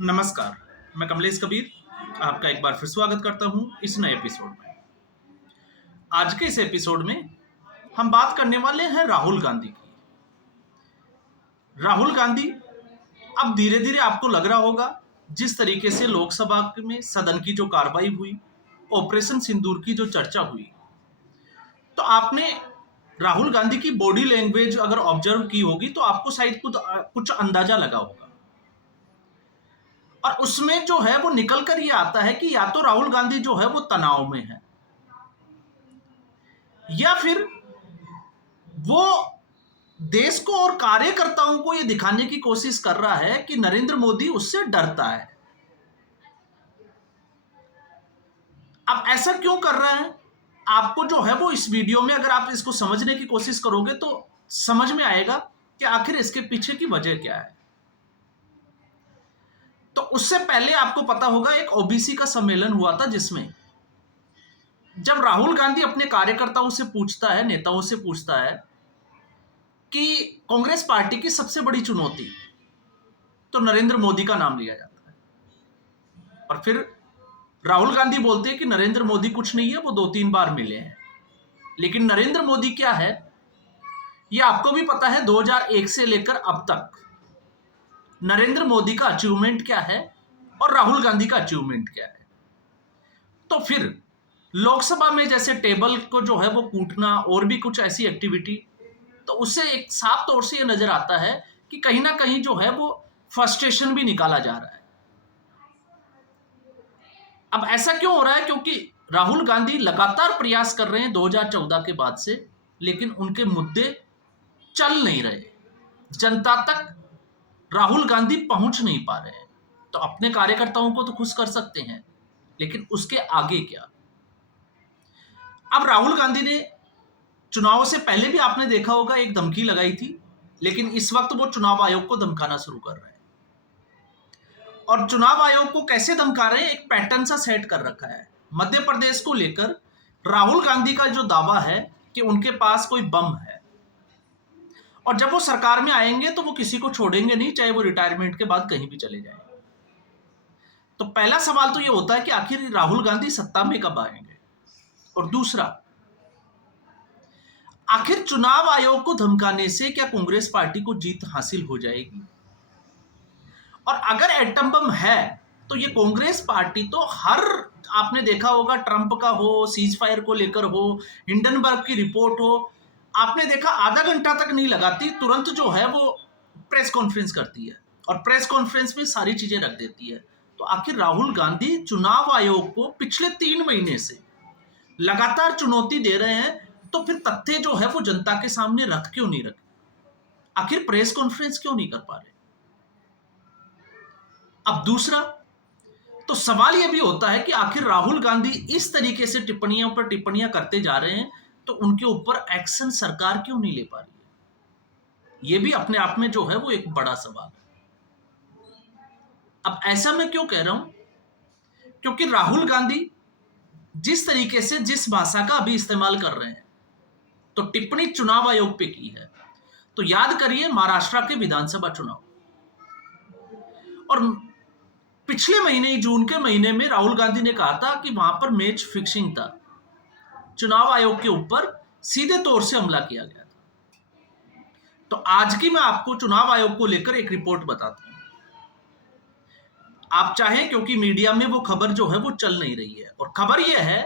नमस्कार, मैं कमलेश कबीर आपका एक बार फिर स्वागत करता हूं इस नए एपिसोड में। आज के इस एपिसोड में हम बात करने वाले हैं राहुल गांधी की। राहुल गांधी, अब धीरे धीरे आपको लग रहा होगा जिस तरीके से लोकसभा में सदन की जो कार्रवाई हुई, ऑपरेशन सिंदूर की जो चर्चा हुई, तो आपने राहुल गांधी की बॉडी लैंग्वेज अगर ऑब्जर्व की होगी तो आपको शायद कुछ अंदाजा लगा होगा। और उसमें जो है वो निकल कर ये आता है कि या तो राहुल गांधी जो है वो तनाव में है, या फिर वो देश को और कार्यकर्ताओं को ये दिखाने की कोशिश कर रहा है कि नरेंद्र मोदी उससे डरता है। अब ऐसा क्यों कर रहा है, आपको जो है वो इस वीडियो में अगर आप इसको समझने की कोशिश करोगे तो समझ में आएगा कि आखिर इसके पीछे की वजह क्या है। तो उससे पहले आपको पता होगा एक ओबीसी का सम्मेलन हुआ था, जिसमें जब राहुल गांधी अपने कार्यकर्ताओं से पूछता है, नेताओं से पूछता है कि कांग्रेस पार्टी की सबसे बड़ी चुनौती, तो नरेंद्र मोदी का नाम लिया जाता है। और फिर राहुल गांधी बोलते हैं कि नरेंद्र मोदी कुछ नहीं है, वो 2-3 बार मिले हैं। लेकिन नरेंद्र मोदी क्या है ये आपको भी पता है। 2001 से लेकर अब तक नरेंद्र मोदी का अचीवमेंट क्या है और राहुल गांधी का अचीवमेंट क्या है। तो फिर लोकसभा में जैसे टेबल को जो है वो कूटना और भी कुछ ऐसी एक्टिविटी, तो उससे एक साफ तौर से ये नजर आता है कि कहीं ना कहीं जो है वो फ्रस्ट्रेशन भी निकाला जा रहा है। अब ऐसा क्यों हो रहा है? क्योंकि राहुल गांधी लगातार प्रयास कर रहे हैं 2014 के बाद से, लेकिन उनके मुद्दे चल नहीं रहे, जनता तक राहुल गांधी पहुंच नहीं पा रहे हैं। तो अपने कार्यकर्ताओं को तो खुश कर सकते हैं, लेकिन उसके आगे क्या? अब राहुल गांधी ने चुनाव से पहले भी आपने देखा होगा एक धमकी लगाई थी, लेकिन इस वक्त वो चुनाव आयोग को धमकाना शुरू कर रहे हैं। और चुनाव आयोग को कैसे धमका रहे हैं, एक पैटर्न सा सेट कर रखा है। मध्य प्रदेश को लेकर राहुल गांधी का जो दावा है कि उनके पास कोई बम है, और जब वो सरकार में आएंगे तो वो किसी को छोड़ेंगे नहीं, चाहे वो रिटायरमेंट के बाद कहीं भी चले जाए। तो पहला सवाल तो ये होता है कि आखिर राहुल गांधी सत्ता में कब आएंगे। और दूसरा, आखिर चुनाव आयोग को धमकाने से क्या कांग्रेस पार्टी को जीत हासिल हो जाएगी? और अगर एटम बम है तो ये कांग्रेस पार्टी तो हर, आपने देखा होगा ट्रंप का हो, सीज फायर को लेकर हो, हिंडनबर्ग की रिपोर्ट हो, आपने देखा आधा घंटा तक नहीं लगाती, तुरंत जो है वो प्रेस कॉन्फ्रेंस करती है और प्रेस कॉन्फ्रेंस में सारी चीजें रख देती है। तो आखिर राहुल गांधी चुनाव आयोग को पिछले 3 महीने से लगातार चुनौती दे रहे हैं, तो फिर तथ्य जो है वो जनता के सामने रख क्यों नहीं रखे? आखिर प्रेस कॉन्फ्रेंस क्यों नहीं कर पा रहे? अब दूसरा, तो सवाल यह भी होता है कि आखिर राहुल गांधी इस तरीके से टिप्पणियों पर टिप्पणियां करते जा रहे हैं, तो उनके ऊपर एक्शन सरकार क्यों नहीं ले पा रही है? यह भी अपने आप में जो है वो एक बड़ा सवाल है। अब ऐसा मैं क्यों कह रहा हूं? क्योंकि राहुल गांधी जिस तरीके से जिस भाषा का अभी इस्तेमाल कर रहे हैं, तो टिप्पणी चुनाव आयोग पे की है, तो याद करिए महाराष्ट्र के विधानसभा चुनाव, और पिछले महीने, जून के महीने में राहुल गांधी ने कहा था कि वहां पर मैच फिक्सिंग था, चुनाव आयोग के ऊपर सीधे तौर से हमला किया गया था। तो आज की मैं आपको चुनाव आयोग को लेकर एक रिपोर्ट बताता हूं। आप चाहें, क्योंकि मीडिया में वो खबर जो है वो चल नहीं रही है, और खबर यह है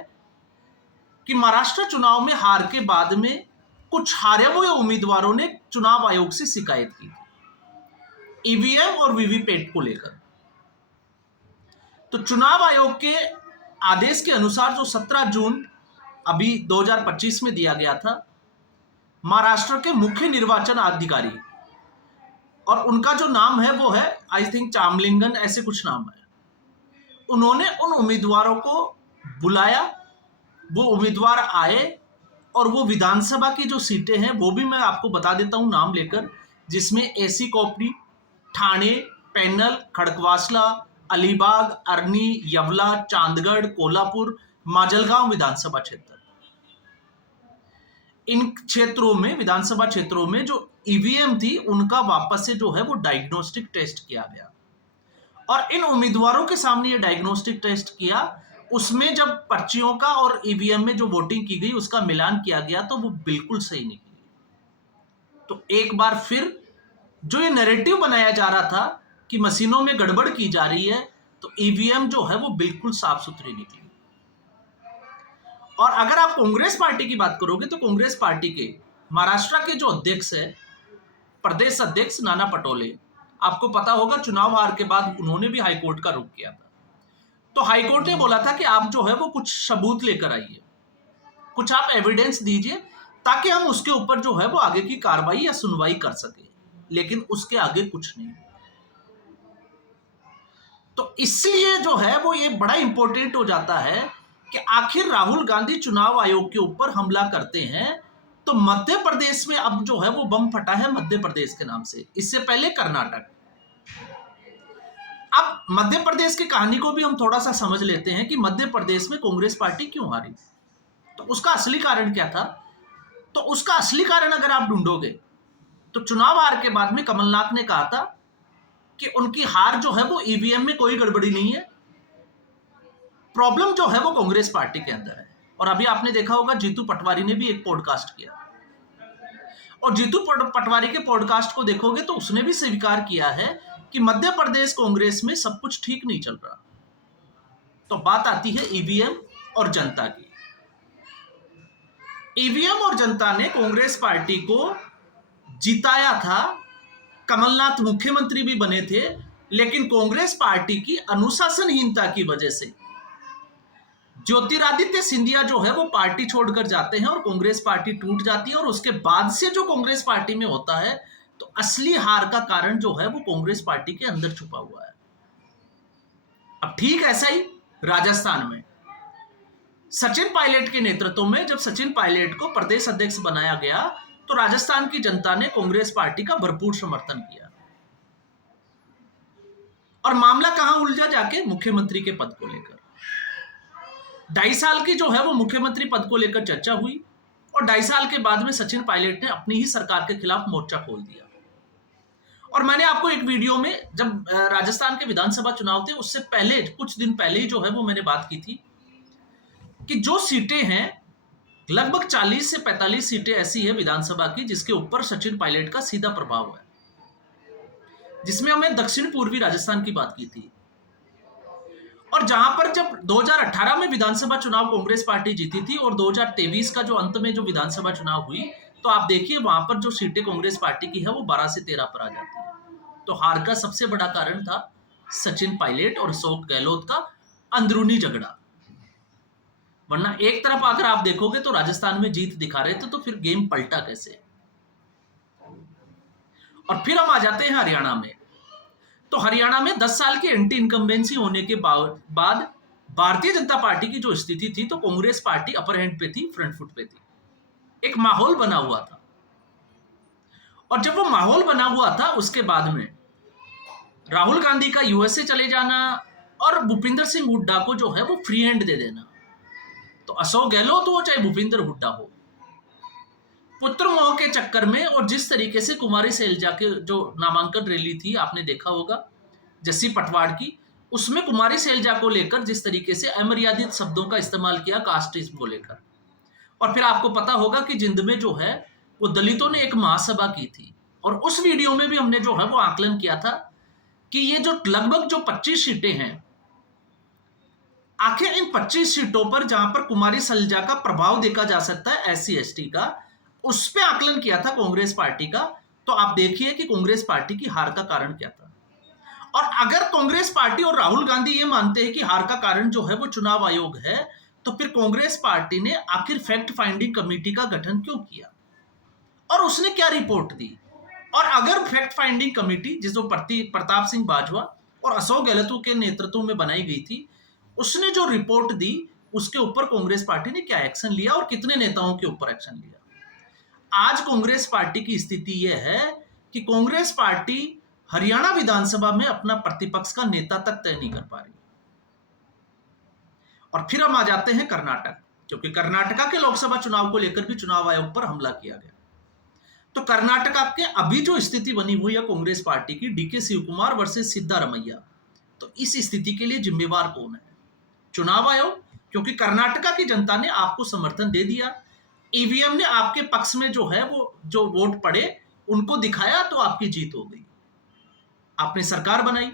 कि महाराष्ट्र चुनाव में हार के बाद में कुछ हारे हुए उम्मीदवारों ने चुनाव आयोग से शिकायत की थी ईवीएम और वीवीपैट को लेकर। तो चुनाव आयोग के आदेश के अनुसार जो 17 जून अभी 2025 में दिया गया था, महाराष्ट्र के मुख्य निर्वाचन अधिकारी, और उनका जो नाम है वो है आई थिंक चामलिंगन, ऐसे कुछ नाम है, उन्होंने उन उम्मीदवारों को बुलाया, वो उम्मीदवार आए, और वो विधानसभा की जो सीटें हैं वो भी मैं आपको बता देता हूं नाम लेकर, जिसमें एसी कोपरी, ठाणे, पैनल, खड़कवासला, अलीबाग, अरनी, यवला, चांदगढ़, कोल्हापुर, माजलगांव विधानसभा क्षेत्र। इन क्षेत्रों में, विधानसभा क्षेत्रों में जो ईवीएम थी उनका वापस से जो है वो डायग्नोस्टिक टेस्ट किया गया, और इन उम्मीदवारों के सामने ये डायग्नोस्टिक टेस्ट किया, उसमें जब पर्चियों का और ईवीएम में जो वोटिंग की गई उसका मिलान किया गया तो वो बिल्कुल सही निकली। तो एक बार फिर जो ये नैरेटिव बनाया जा रहा था कि मशीनों में गड़बड़ की जा रही है, तो ईवीएम जो है वो बिल्कुल साफ सुथरी निकली। और अगर आप कांग्रेस पार्टी की बात करोगे तो कांग्रेस पार्टी के महाराष्ट्र के जो अध्यक्ष है, प्रदेश अध्यक्ष नाना पटोले, आपको पता होगा चुनाव हार के बाद उन्होंने भी हाईकोर्ट का रुख किया था। तो हाईकोर्ट ने बोला था कि आप जो है वो कुछ सबूत लेकर आइए, कुछ आप एविडेंस दीजिए, ताकि हम उसके ऊपर जो है वो आगे की कार्रवाई या सुनवाई कर सके, लेकिन उसके आगे कुछ नहीं। तो इसलिए जो है वो ये बड़ा इंपॉर्टेंट हो जाता है कि आखिर राहुल गांधी चुनाव आयोग के ऊपर हमला करते हैं, तो मध्य प्रदेश में अब जो है वो बम फटा है मध्य प्रदेश के नाम से, इससे पहले कर्नाटक। अब मध्य प्रदेश की कहानी को भी हम थोड़ा सा समझ लेते हैं कि मध्य प्रदेश में कांग्रेस पार्टी क्यों हारी, तो उसका असली कारण क्या था। तो उसका असली कारण अगर आप ढूंढोगे तो चुनाव हार के बाद में कमलनाथ ने कहा था कि उनकी हार जो है वो ईवीएम में कोई गड़बड़ी नहीं है, प्रॉब्लम जो है वो कांग्रेस पार्टी के अंदर है। और अभी आपने देखा होगा जीतू पटवारी ने भी एक पॉडकास्ट किया, और जीतू पटवारी के पॉडकास्ट को देखोगे तो उसने भी स्वीकार किया है कि मध्य प्रदेश कांग्रेस में सब कुछ ठीक नहीं चल रहा। तो बात आती है ईवीएम और जनता की। ईवीएम और जनता ने कांग्रेस पार्टी को जिताया था, कमलनाथ मुख्यमंत्री भी बने थे, लेकिन कांग्रेस पार्टी की अनुशासनहीनता की वजह से ज्योतिरादित्य सिंधिया जो है वो पार्टी छोड़कर जाते हैं और कांग्रेस पार्टी टूट जाती है। और उसके बाद से जो कांग्रेस पार्टी में होता है, तो असली हार का कारण जो है वो कांग्रेस पार्टी के अंदर छुपा हुआ है। अब ठीक ऐसा ही राजस्थान में सचिन पायलट के नेतृत्व में जब सचिन पायलट को प्रदेश अध्यक्ष बनाया गया, तो राजस्थान की जनता ने कांग्रेस पार्टी का भरपूर समर्थन किया। और मामला कहां उलझा, जाके मुख्यमंत्री के पद को लेकर। 2.5 साल की जो है वो मुख्यमंत्री पद को लेकर चर्चा हुई, और 2.5 साल के बाद में सचिन पायलट ने अपनी ही सरकार के खिलाफ मोर्चा खोल दिया। और मैंने आपको एक वीडियो में, जब राजस्थान के विधानसभा चुनाव थे उससे पहले कुछ दिन पहले ही जो है वो मैंने बात की थी कि जो सीटें हैं लगभग 40 से 45 सीटें ऐसी है विधानसभा की जिसके ऊपर सचिन पायलट का सीधा प्रभाव है, जिसमें हमें दक्षिण पूर्वी राजस्थान की बात की थी। और जहां पर जब 2018 में विधानसभा चुनाव कांग्रेस पार्टी जीती थी और 2023 का जो अंत में जो विधानसभा चुनाव हुई, तो आप देखिए वहां पर जो सीटें कांग्रेस पार्टी की है वो 12 से 13 पर आ जाती है। तो हार का सबसे बड़ा कारण था सचिन पायलट और अशोक गहलोत का अंदरूनी झगड़ा। वरना एक तरफ अगर आप देखोगे तो राजस्थान में जीत दिखा रहे थे, तो फिर गेम पलटा कैसे। और फिर हम आ जाते हैं हरियाणा में। तो हरियाणा में 10 साल की एंटी इनकम्बेंसी होने के बाद भारतीय जनता पार्टी की जो स्थिति थी, तो कांग्रेस पार्टी अपर हैंड पे थी, फ्रंट फुट पे थी, एक माहौल बना हुआ था। और जब वो माहौल बना हुआ था उसके बाद में राहुल गांधी का यूएसए चले जाना और भूपिंदर सिंह हुड्डा को जो है वो फ्री हैंड दे देना, तो अशोक गहलोत हो चाहे भूपिंदर हुड्डा हो, पुत्र मोह के चक्कर में, और जिस तरीके से कुमारी सैलजा के जो नामांकन रैली थी आपने देखा होगा जस्सी पटवाड़ की, उसमें कुमारी सैलजा को लेकर जिस तरीके से अमर्यादित शब्दों का इस्तेमाल किया कास्टिज्म को लेकर। और फिर आपको पता होगा कि जिंद में जो है वो दलितों ने एक महासभा की थी, और उस वीडियो में भी हमने जो है वो आकलन किया था कि ये जो लगभग जो 25 सीटें हैं, आखिर इन 25 सीटों पर जहां पर कुमारी सैलजा का प्रभाव देखा जा सकता है SC ST का, उस पे आकलन किया था कांग्रेस पार्टी का। तो आप देखिए कि कांग्रेस पार्टी की हार का कारण क्या था। और अगर कांग्रेस पार्टी और राहुल गांधी ये मानते हैं कि हार का कारण जो है वो चुनाव आयोग है, तो फिर कांग्रेस पार्टी ने आखिर फैक्ट फाइंडिंग कमेटी का गठन क्यों किया और उसने क्या रिपोर्ट दी। और अगर फैक्ट फाइंडिंग कमेटी जिसको प्रताप सिंह बाजवा और अशोक गहलोत के नेतृत्व में बनाई गई थी, उसने जो रिपोर्ट दी उसके ऊपर कांग्रेस पार्टी ने क्या एक्शन लिया और कितने नेताओं के ऊपर एक्शन लिया। आज कांग्रेस पार्टी की स्थिति यह है कि कांग्रेस पार्टी हरियाणा विधानसभा में अपना प्रतिपक्ष का नेता तक तय नहीं कर पा रही। और फिर हम आ जाते हैं कर्नाटक, क्योंकि कर्नाटका के लोकसभा चुनाव को लेकर भी चुनाव आयोग पर हमला किया गया। तो कर्नाटका के अभी जो स्थिति बनी हुई है कांग्रेस पार्टी की, DK शिवकुमार वर्सेस सिद्धारमैया, तो इस स्थिति के लिए जिम्मेवार कौन है? चुनाव आयोग, क्योंकि कर्नाटका की जनता ने आपको समर्थन दे दिया, ईवीएम ने आपके पक्ष में जो है वो जो वोट पड़े उनको दिखाया, तो आपकी जीत हो गई, आपने सरकार बनाई।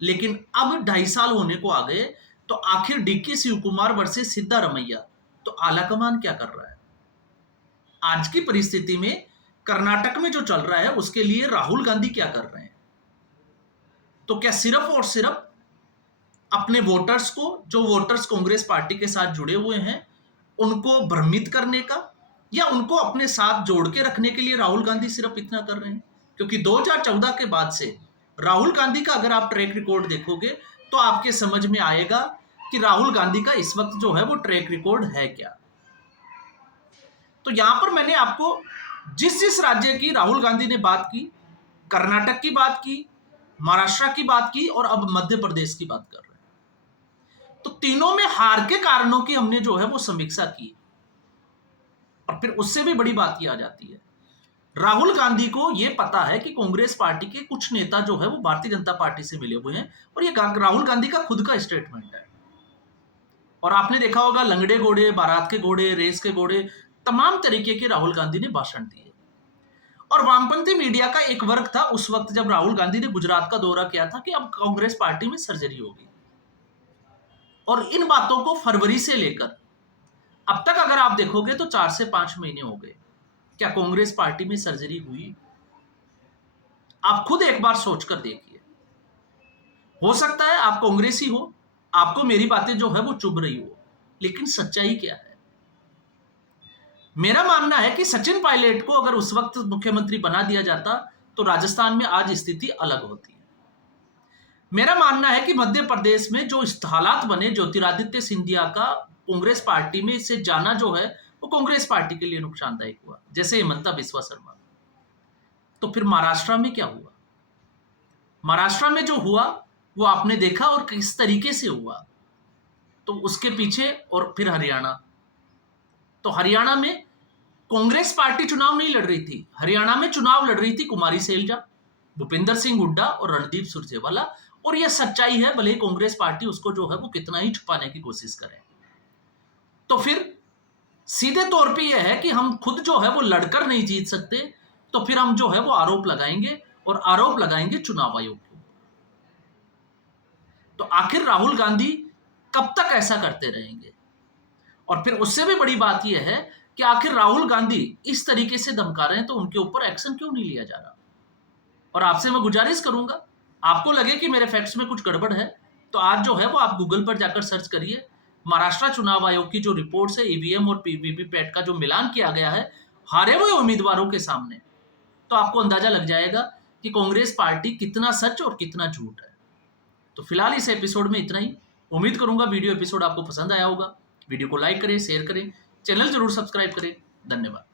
लेकिन अब 2.5 साल होने को आ गए, तो आखिर डीके शिव कुमार वर्सेस सिद्धारमैया, तो आलाकमान क्या कर रहा है? आज की परिस्थिति में कर्नाटक में जो चल रहा है उसके लिए राहुल गांधी क्या कर रहे हैं? तो क्या सिर्फ और सिर्फ अपने वोटर्स को, जो वोटर्स कांग्रेस पार्टी के साथ जुड़े हुए हैं, उनको भ्रमित करने का, या उनको अपने साथ जोड़ के रखने के लिए राहुल गांधी सिर्फ इतना कर रहे हैं? क्योंकि 2014 के बाद से राहुल गांधी का अगर आप ट्रैक रिकॉर्ड देखोगे तो आपके समझ में आएगा कि राहुल गांधी का इस वक्त जो है वो ट्रैक रिकॉर्ड है क्या। तो यहां पर मैंने आपको जिस जिस राज्य की राहुल गांधी ने बात की, कर्नाटक की बात की, महाराष्ट्र की बात की, और अब मध्य प्रदेश की बात कर रहे हैं, तो तीनों में हार के कारणों की हमने जो है वो समीक्षा की। और फिर उससे भी बड़ी बात ये आ जाती है, राहुल गांधी को यह पता है कि कांग्रेस पार्टी के कुछ नेता जो है वो भारतीय जनता पार्टी से मिले हुए हैं, और ये राहुल गांधी का खुद का स्टेटमेंट है। और आपने देखा होगा लंगड़े घोड़े, बारात के घोड़े, रेस के घोड़े, तमाम तरीके के राहुल गांधी ने भाषण दिए। और वामपंथी मीडिया का एक वर्ग था उस वक्त जब राहुल गांधी ने गुजरात का दौरा किया था कि अब कांग्रेस पार्टी में सर्जरी होगी, और इन बातों को फरवरी से लेकर अब तक अगर आप देखोगे तो 4 से 5 महीने हो गए। क्या कांग्रेस पार्टी में सर्जरी हुई? आप खुद एक बार सोचकर देखिए। हो सकता है आप कांग्रेसी हो, आपको मेरी बातें जो है वो चुभ रही हो, लेकिन सच्चाई क्या है? मेरा मानना है कि सचिन पायलट को अगर उस वक्त मुख्यमंत्री बना दिया जाता तो राजस्थान में आज स्थिति अलग होती है। मेरा मानना है कि मध्य प्रदेश में जो हालात बने, ज्योतिरादित्य सिंधिया का कांग्रेस पार्टी में से जाना जो है वो कांग्रेस पार्टी के लिए नुकसानदायक हुआ, जैसे हिमंता बिस्वा शर्मा। तो फिर महाराष्ट्र में क्या हुआ? महाराष्ट्र में जो हुआ वो आपने देखा, और किस तरीके से हुआ। तो उसके पीछे, और फिर हरियाणा, तो हरियाणा में कांग्रेस पार्टी चुनाव नहीं लड़ रही थी, हरियाणा में चुनाव लड़ रही थी कुमारी सैलजा, भूपिंदर सिंह हुड्डा और रणदीप सुरजेवाला। और यह सच्चाई है, भले ही कांग्रेस पार्टी उसको जो है वो कितना ही छुपाने की कोशिश करे। तो फिर सीधे तौर पे यह है कि हम खुद जो है वो लड़कर नहीं जीत सकते, तो फिर हम जो है वो आरोप लगाएंगे, और आरोप लगाएंगे चुनाव आयोग को। तो आखिर राहुल गांधी कब तक ऐसा करते रहेंगे? और फिर उससे भी बड़ी बात यह है कि आखिर राहुल गांधी इस तरीके से धमका रहे हैं, तो उनके ऊपर एक्शन क्यों नहीं लिया जा रहा? और आपसे मैं गुजारिश करूंगा, आपको लगे कि मेरे फैक्ट्स में कुछ गड़बड़ है, तो आज जो है वो आप गूगल पर जाकर सर्च करिए, महाराष्ट्र चुनाव आयोग की जो रिपोर्ट है ईवीएम और वीवीपैट का जो मिलान किया गया है हारे हुए उम्मीदवारों के सामने, तो आपको अंदाजा लग जाएगा कि कांग्रेस पार्टी कितना सच और कितना झूठ है। तो फिलहाल इस एपिसोड में इतना ही। उम्मीद करूंगा वीडियो एपिसोड आपको पसंद आया होगा। वीडियो को लाइक करें, शेयर करें, चैनल जरूर सब्सक्राइब करें। धन्यवाद।